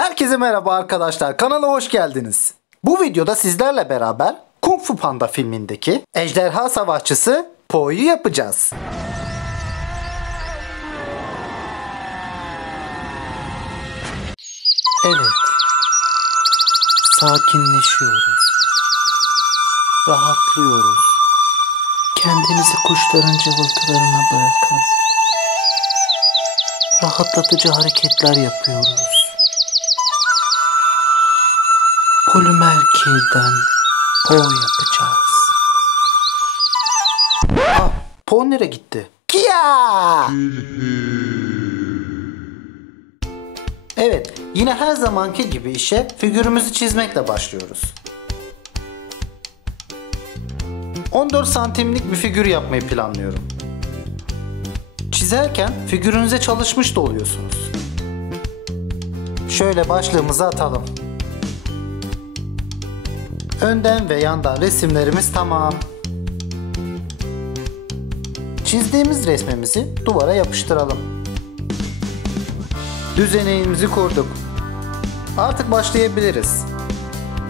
Herkese merhaba arkadaşlar, kanala hoş geldiniz. Bu videoda sizlerle beraber Kung Fu Panda filmindeki ejderha savaşçısı Po'yu yapacağız. Evet, sakinleşiyoruz, rahatlıyoruz. Kendinizi kuşların cıvıltılarına bırakın. Rahatlatıcı hareketler yapıyoruz. Polimer kilden Po yapacağız. Po nereye gitti? Kia! Evet, yine her zamanki gibi işe figürümüzü çizmekle başlıyoruz. 14 santimlik bir figür yapmayı planlıyorum. Çizerken figürünüze çalışmış da oluyorsunuz. Şöyle başlığımızı atalım. Önden ve yandan resimlerimiz tamam. Çizdiğimiz resmimizi duvara yapıştıralım. Düzeneğimizi kurduk. Artık başlayabiliriz.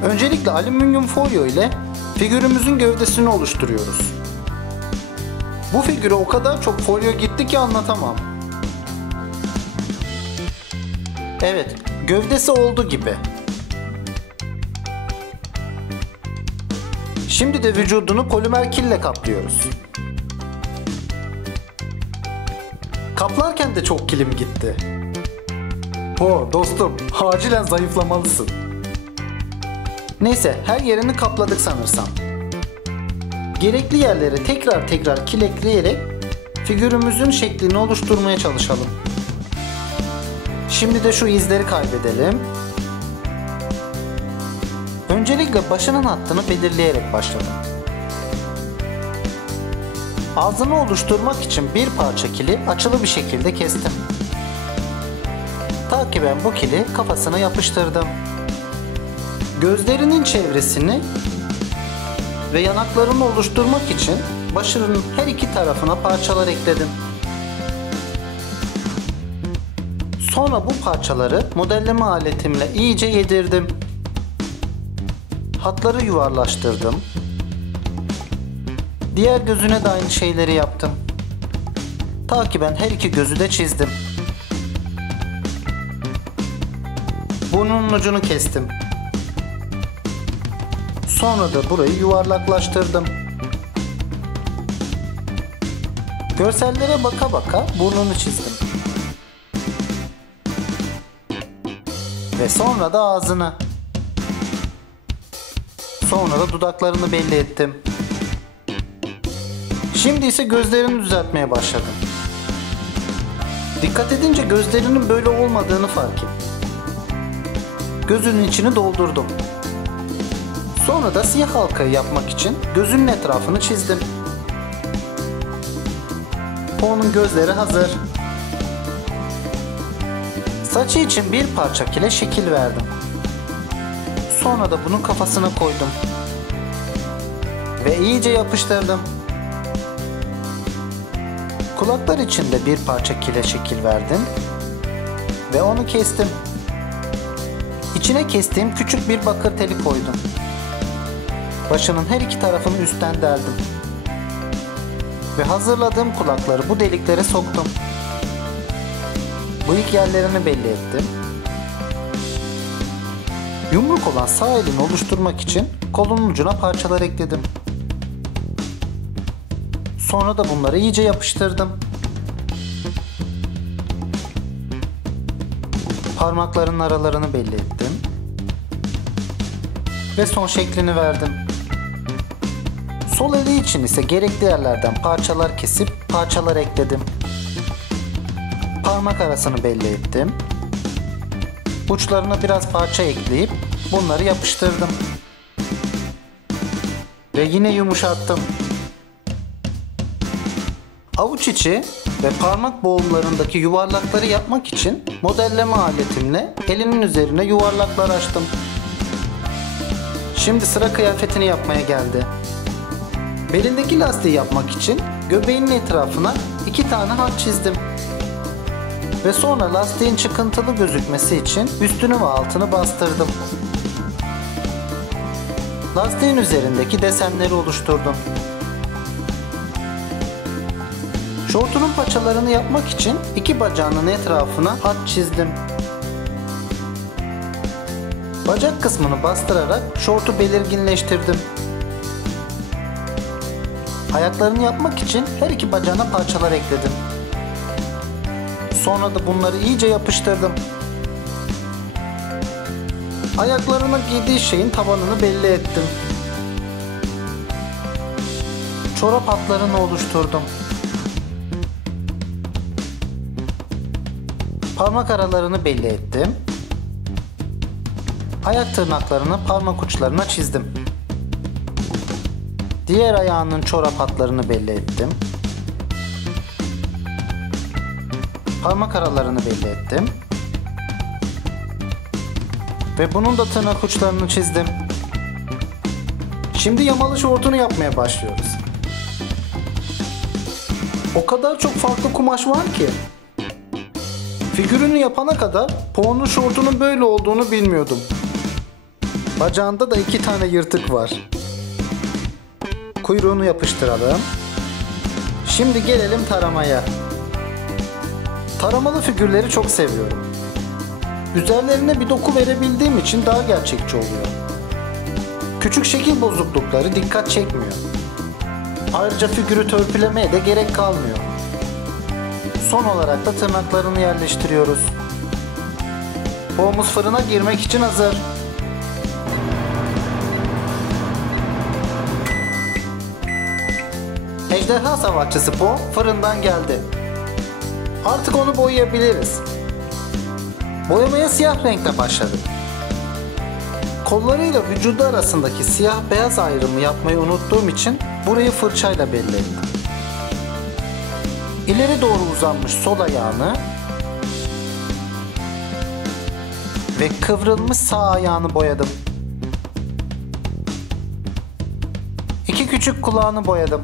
Öncelikle alüminyum folyo ile figürümüzün gövdesini oluşturuyoruz. Bu figüre o kadar çok folyo gitti ki anlatamam. Evet, gövdesi oldu gibi. Şimdi de vücudunu polimer kille kaplıyoruz. Kaplarken de çok kilim gitti. Po dostum, acilen zayıflamalısın. Neyse, her yerini kapladık sanırsam. Gerekli yerlere tekrar kil ekleyerek figürümüzün şeklini oluşturmaya çalışalım. Şimdi de şu izleri kaybedelim. Öncelikle başının hattını belirleyerek başladım. Ağzını oluşturmak için bir parça kili açılı bir şekilde kestim. Takiben bu kili kafasına yapıştırdım. Gözlerinin çevresini ve yanaklarını oluşturmak için başının her iki tarafına parçalar ekledim. Sonra bu parçaları modelleme aletimle iyice yedirdim. Hatları yuvarlaştırdım. Diğer gözüne de aynı şeyleri yaptım. Takiben her iki gözü de çizdim. Burnunun ucunu kestim. Sonra da burayı yuvarlaklaştırdım. Görsellere baka baka burnunu çizdim. Ve sonra da ağzını. Sonra da dudaklarını belli ettim. Şimdi ise gözlerini düzeltmeye başladım. Dikkat edince gözlerinin böyle olmadığını fark ettim. Gözünün içini doldurdum. Sonra da siyah halkayı yapmak için gözünün etrafını çizdim. Po'nun gözleri hazır. Saçı için bir parça kile şekil verdim. Sonra da bunun kafasına koydum. Ve iyice yapıştırdım. Kulaklar için de bir parça kile şekil verdim. Ve onu kestim. İçine kestiğim küçük bir bakır teli koydum. Başının her iki tarafını üstten deldim. Ve hazırladığım kulakları bu deliklere soktum. Bıyık yerlerini belli ettim. Yumruk olan sağ elini oluşturmak için kolunun ucuna parçalar ekledim. Sonra da bunları iyice yapıştırdım. Parmaklarının aralarını belli ettim. Ve son şeklini verdim. Sol eli için ise gerekli yerlerden parçalar kesip parçalar ekledim. Parmak arasını belli ettim. Uçlarına biraz parça ekleyip bunları yapıştırdım. Ve yine yumuşattım. Avuç içi ve parmak boğumlarındaki yuvarlakları yapmak için modelleme aletimle elinin üzerine yuvarlaklar açtım. Şimdi sıra kıyafetini yapmaya geldi. Belindeki lastiği yapmak için göbeğinin etrafına 2 tane hat çizdim. Ve sonra lastiğin çıkıntılı gözükmesi için üstünü ve altını bastırdım. Lastiğin üzerindeki desenleri oluşturdum. Şortunun paçalarını yapmak için iki bacağının etrafına hat çizdim. Bacak kısmını bastırarak şortu belirginleştirdim. Ayaklarını yapmak için her iki bacağına parçalar ekledim. Sonra da bunları iyice yapıştırdım. Ayaklarına giydiği şeyin tabanını belli ettim. Çorap hatlarını oluşturdum. Parmak aralarını belli ettim. Ayak tırnaklarını parmak uçlarına çizdim. Diğer ayağının çorap hatlarını belli ettim. Parmak aralarını belli ettim. Ve bunun da tırnak uçlarını çizdim. Şimdi yamalı şortunu yapmaya başlıyoruz. O kadar çok farklı kumaş var ki. Figürünü yapana kadar Po'nun şortunun böyle olduğunu bilmiyordum. Bacağında da 2 tane yırtık var. Kuyruğunu yapıştıralım. Şimdi gelelim taramaya. Taramalı figürleri çok seviyorum. Üzerlerine bir doku verebildiğim için daha gerçekçi oluyor. Küçük şekil bozuklukları dikkat çekmiyor. Ayrıca figürü törpülemeye de gerek kalmıyor. Son olarak da tırnaklarını yerleştiriyoruz. Po'muz fırına girmek için hazır. Ejderha savaşçısı Po fırından geldi. Artık onu boyayabiliriz. Boyamaya siyah renkle başladım. Kollarıyla vücudu arasındaki siyah beyaz ayrımı yapmayı unuttuğum için burayı fırçayla belli ettim. İleri doğru uzanmış sol ayağını ve kıvrılmış sağ ayağını boyadım. İki küçük kulağını boyadım.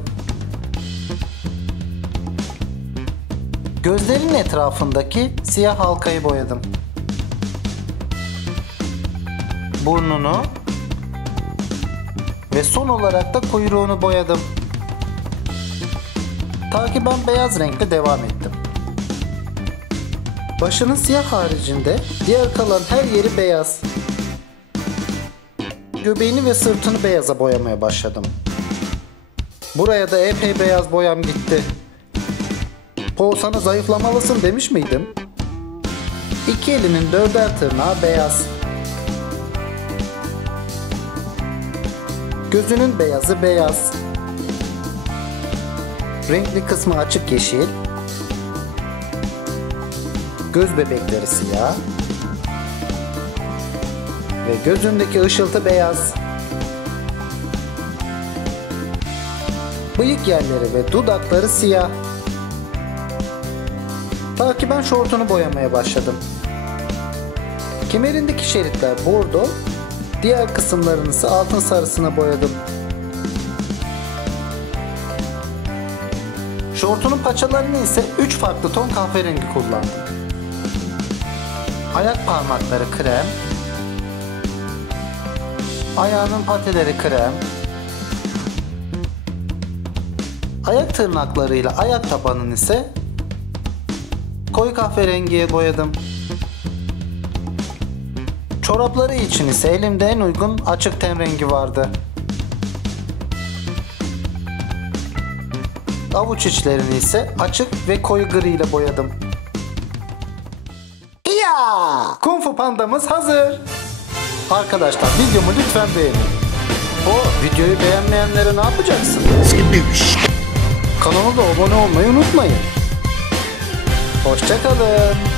Gözlerinin etrafındaki siyah halkayı boyadım. Burnunu ve son olarak da kuyruğunu boyadım. Ta ki ben beyaz renkle devam ettim. Başının siyah haricinde diğer kalan her yeri beyaz. Göbeğini ve sırtını beyaza boyamaya başladım. Buraya da epey beyaz boyam gitti. Po, sana zayıflamalısın demiş miydim? İki elinin 4'er tırnağı beyaz. Gözünün beyazı beyaz. Renkli kısmı açık yeşil. Göz bebekleri siyah. Ve gözündeki ışıltı beyaz. Bıyık yerleri ve dudakları siyah. Ta ki ben şortunu boyamaya başladım. Kemerindeki şeritler bordo, diğer kısımlarını ise altın sarısına boyadım. Şortunun paçalarını ise 3 farklı ton kahverengi kullandım. Ayak parmakları krem, ayağının patileri krem, ayak tırnaklarıyla ayak tabanını ise koyu kahverengiye boyadım. Çorapları için ise elimde en uygun açık ten rengi vardı. Avuç içlerini ise açık ve koyu gri ile boyadım. Ya! Kung Fu Panda'mız hazır. Arkadaşlar videomu lütfen beğenin. Videoyu beğenmeyenlere ne yapacaksın? Kanala da abone olmayı unutmayın. Hoşça kalın.